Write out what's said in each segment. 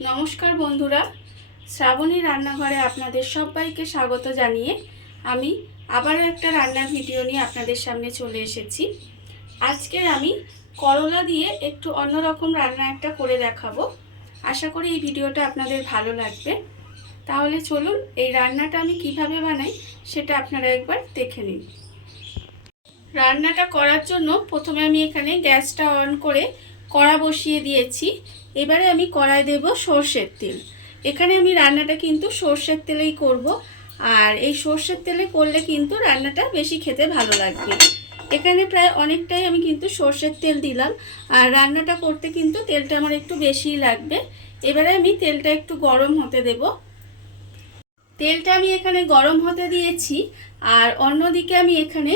নমস্কার বন্ধুরা, শ্রাবণী রান্নাঘরে আপনাদের সবাইকে স্বাগত জানিয়ে আমি আবারও একটা রান্নার ভিডিও নিয়ে আপনাদের সামনে চলে এসেছি। আজকের আমি করলা দিয়ে একটু অন্যরকম রান্না একটা করে দেখাবো। আশা করি এই ভিডিওটা আপনাদের ভালো লাগবে। তাহলে চলুন এই রান্নাটা আমি কিভাবে বানাই সেটা আপনারা একবার দেখে নিন। রান্নাটা করার জন্য প্রথমে আমি এখানে গ্যাসটা অন করে কড়া বসিয়ে দিয়েছি। এবারে আমি কড়ায় দেব সর্ষের তেল। এখানে আমি রান্নাটা কিন্তু সর্ষের তেলেই করব, আর এই সর্ষের তেলে করলে কিন্তু রান্নাটা বেশি খেতে ভালো লাগবে। এখানে প্রায় অনেকটাই আমি কিন্তু সর্ষের তেল দিলাম, আর রান্নাটা করতে কিন্তু তেলটা আমার একটু বেশিই লাগবে। এবারে আমি তেলটা একটু গরম হতে দেব। তেলটা আমি এখানে গরম হতে দিয়েছি, আর অন্যদিকে আমি এখানে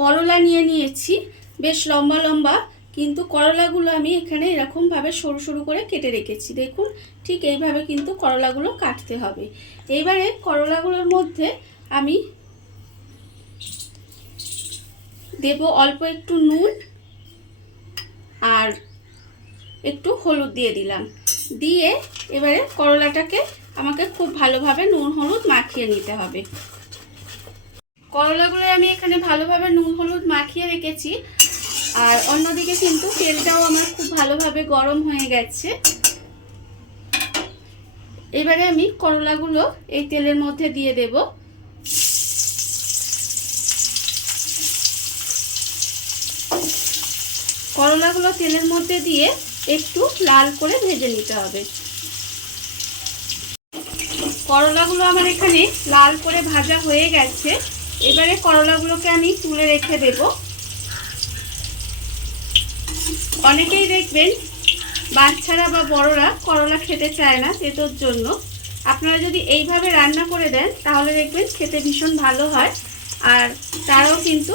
করলা নিয়ে নিয়েছি বেশ লম্বা লম্বা, কিন্তু করলাগুলো আমি এখানে এরকমভাবে সরু সরু করে কেটে রেখেছি। দেখুন, ঠিক এইভাবে কিন্তু করলাগুলো কাটতে হবে। এইবারে করলাগুলোর মধ্যে আমি দেব অল্প একটু নুন আর একটু হলুদ দিয়ে দিলাম। দিয়ে এবারে করলাটাকে আমাকে খুব ভালোভাবে নুন হলুদ মাখিয়ে নিতে হবে। করলাগুলো আমি এখানে ভালোভাবে নুন হলুদ মাখিয়ে রেখেছি, আর অন্যদিকে কিন্তু তেলটাও আমার খুব ভালোভাবে গরম হয়ে গেছে। এবারে আমি করলাগুলো এই তেলের মধ্যে দিয়ে দেব। করলাগুলো তেলের মধ্যে দিয়ে একটু লাল করে ভেজে নিতে হবে। করলাগুলো আমার এখানে লাল করে ভাজা হয়ে গেছে। এবারে করলাগুলোকে আমি তুলে রেখে দেব। অনেকেই দেখবেন বাচ্চারা বা বড়রা করলা খেতে চায় না তেতোর জন্য। আপনারা যদি এইভাবে রান্না করে দেন তাহলে দেখবেন খেতে ভীষণ ভালো হয়, আর তারাও কিন্তু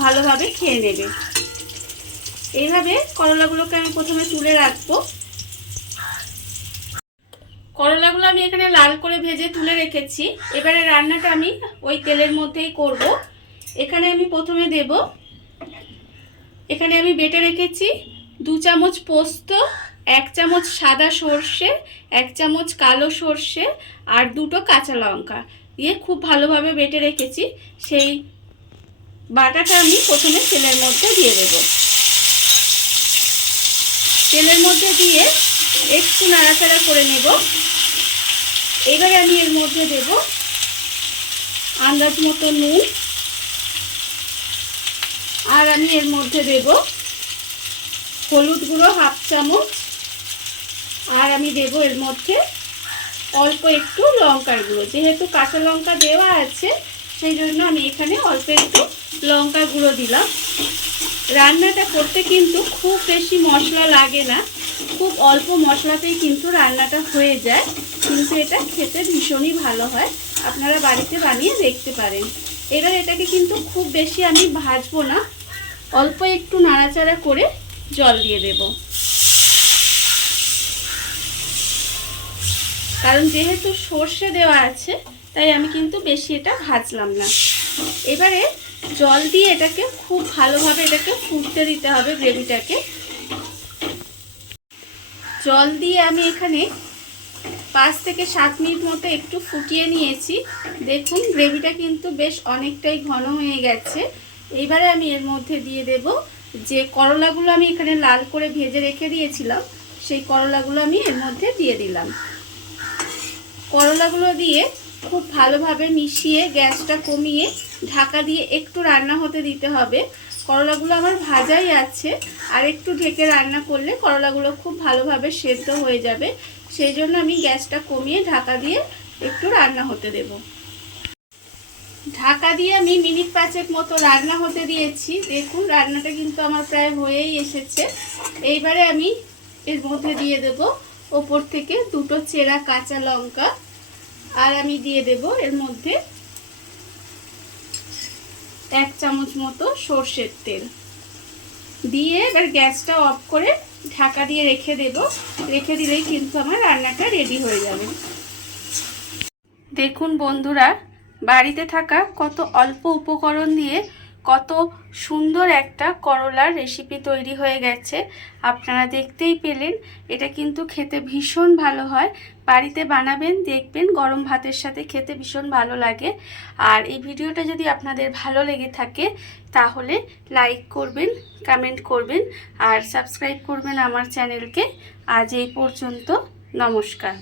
ভালোভাবে খেয়ে নেবে। এইভাবে করলাগুলোকে আমি প্রথমে তুলে রাখবো। করলাগুলো আমি এখানে লাল করে ভেজে তুলে রেখেছি। এবারে রান্নাটা আমি ওই তেলের মধ্যেই করব। এখানে আমি প্রথমে দেব, এখানে আমি বেটে রেখেছি 2 চামচ পোস্ত, 1 চামচ সাদা সর্ষে, 1 চামচ কালো সর্ষে আর 2টো কাঁচা লঙ্কা দিয়ে খুব ভালোভাবে বেটে রেখেছি। সেই বাটাটা আমি প্রথমে তেলের মধ্যে দিয়ে দেব। তেলের মধ্যে দিয়ে একটু নাড়াচাড়া করে নেব। এবারে আমি এর মধ্যে দেব আন্দাজ মতো নুন, আর আমি এর মধ্যে দেব হলুদ গুঁড়ো 1/2 চামচ, আর আমি দেব এর মধ্যে অল্প একটু লঙ্কার গুঁড়ো। যেহেতু কাঁচা লঙ্কা দেওয়া আছে সেই জন্য আমি এখানে অল্প একটু লঙ্কার গুঁড়ো দিলাম। রান্নাটা করতে কিন্তু খুব বেশি মশলা লাগে না, খুব অল্প মশলাতেই কিন্তু রান্নাটা হয়ে যায়, কিন্তু এটা খেতে ভীষণই ভালো হয়। আপনারা বাড়িতে বানিয়ে দেখতে পারেন। এবার এটাকে কিন্তু খুব বেশি আমি ভাজবো না, অল্প একটু নাড়াচাড়া করে জল দিয়ে দেব, কারণ যেহেতু সর্ষে দেওয়া আছে তাই আমি কিন্তু বেশি এটা ভাজলাম না। এবারে জল দিয়ে এটাকে খুব ভালোভাবে এটাকে ফুটতে দিতে হবে গ্রেভিটাকে। জল দিয়ে আমি এখানে 5 থেকে 7 মিনিট মতো একটু ফুটিয়ে নিয়েছি। দেখুন গ্রেভিটা কিন্তু বেশ অনেকটাই ঘন হয়ে গেছে। এইবারে আমি এর মধ্যে দিয়ে দেব যে করলাগুলো আমি এখানে লাল করে ভেজে রেখে দিয়েছিলাম, সেই করলাগুলো আমি এর মধ্যে দিয়ে দিলাম। করলাগুলো দিয়ে খুব ভালোভাবে মিশিয়ে গ্যাসটা কমিয়ে ঢাকা দিয়ে একটু রান্না হতে দিতে হবে। করলাগুলো আমার ভাজাই আছে, আর একটু ঢেকে রান্না করলে করলাগুলো খুব ভালোভাবে সেদ্ধ হয়ে যাবে। সেই জন্য আমি গ্যাসটা কমিয়ে ঢাকা দিয়ে একটু রান্না হতে দেব। ঢাকা দিয়ে আমি মিনিট 5 মতো রান্না হতে দিয়েছি। দেখুন রান্নাটা কিন্তু আমার প্রায় হয়েই এসেছে। এইবারে আমি এর মধ্যে দিয়ে দেব ওপর থেকে 2টো চেরা কাঁচা লঙ্কা, আর আমি দিয়ে দেব এর মধ্যে 1 চামচ মতো সর্ষের তেল দিয়ে এবার গ্যাসটা অফ করে ঢাকা দিয়ে রেখে দেব। রেখে দিলেই কিন্তু আমার রান্নাটা রেডি হয়ে যাবে। দেখুন বন্ধুরা, বাড়িতে থাকা কত অল্প উপকরণ দিয়ে কত সুন্দর একটা করলার রেসিপি তৈরি হয়ে গেছে। আপনারা দেখতেই পেলেন। এটা কিন্তু খেতে ভীষণ ভালো হয়। বাড়িতে বানাবেন, দেখবেন গরম ভাতের সাথে খেতে ভীষণ ভালো লাগে। আর এই ভিডিওটা যদি আপনাদের ভালো লেগে থাকে তাহলে লাইক করবেন, কমেন্ট করবেন আর সাবস্ক্রাইব করবেন আমার চ্যানেলকে। আজ এই পর্যন্ত, নমস্কার।